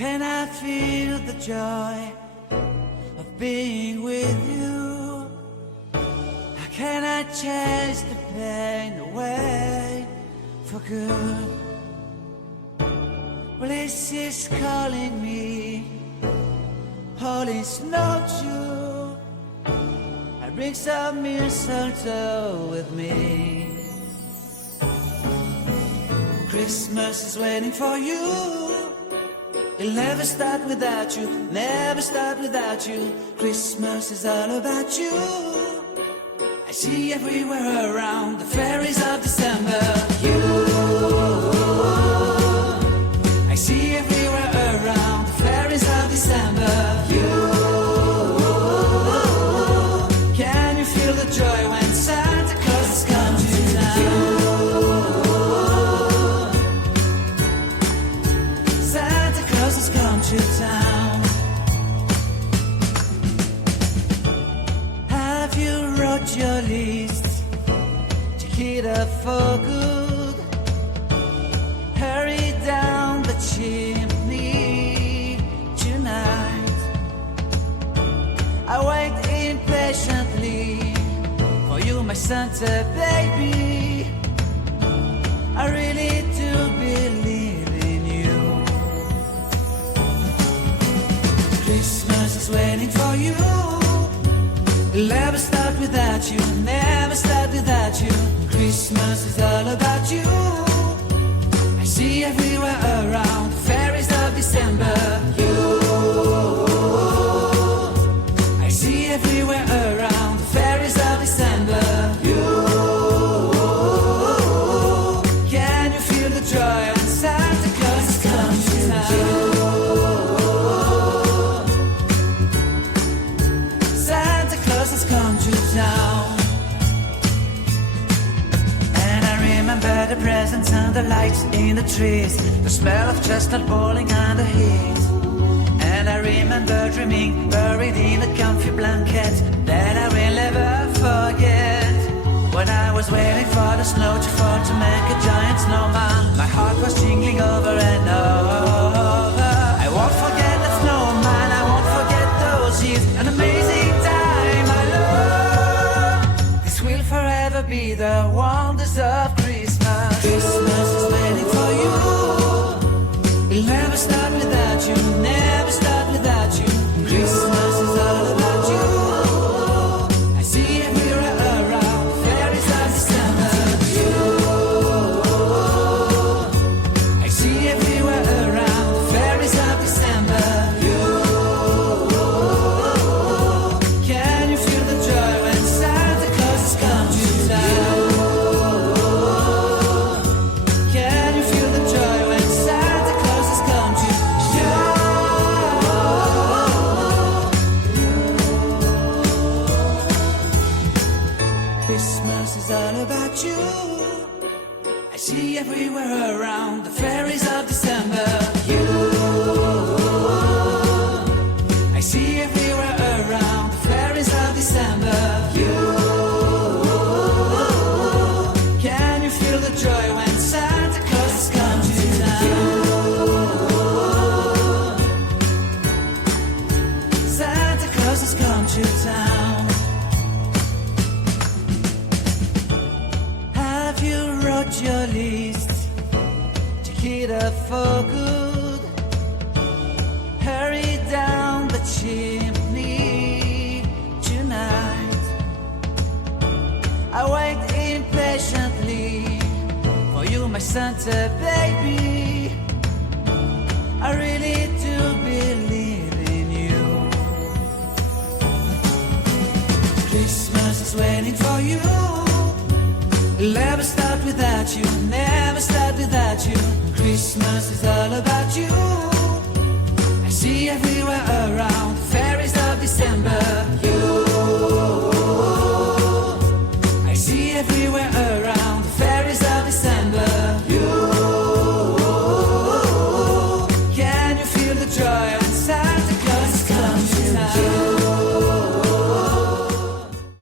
cannot feel the joy of being with you. How can I chase the pain away for good? Well, this is calling me, all is not true. I bring some mistletoe with me. Christmas is waiting for you. It'll never start without you, never start without you. Christmas is all about you. I see everywhere around the fairies of December. You, I see everywhere around the fairies of December. You, can you feel the joy when Santa Claus has come to town? Santa Claus has come to town. Have you wrote your list? Check it up for good. Hurry down the chimney tonight. I wait impatiently for you, my Santa baby. I really do believe in you. Christmas is waiting for you. It'll never start without you, never start without you. Christmas is all about you. I see everywhere around the fairies of December. You, I see everywhere around the fairies of December. You, can you feel the joy when Santa Claus has come to town? Santa Claus has come to town. And I remember the presents and the lights in the trees, the smell of chestnut boiling under heat. And I remember dreaming, buried in a comfy blanket that I will never forget. When I was waiting for the snow to fall to make a giant snowman, my heart was jingling over and over. I won't forget that snowman, I won't forget those years, an amazing time I love. This will forever be the wonders of Christmas. Christmas is waiting for you. It'll never start without you, never start without you. Christmas is all about you. I see everywhere around the fairies of December. You, I see everywhere around the fairies of December. You, can you feel the joy when Santa Claus has come to town? Can you feel the joy when Santa Claus has come to town? Christmas is all about you. I see everywhere around the fairies of December. You, I see everywhere around the fairies of December. You, can you feel the joy when Santa Claus has come to town? Santa Claus has come to town. Have you wrote your list? Check it up for good. Hurry down the chimney tonight. I wait impatiently for you, my Santa baby. I really do believe in you. Christmas is waiting for you. It'll never start without you, never start without you. Christmas is all about you. I see everywhere around the fairies of December.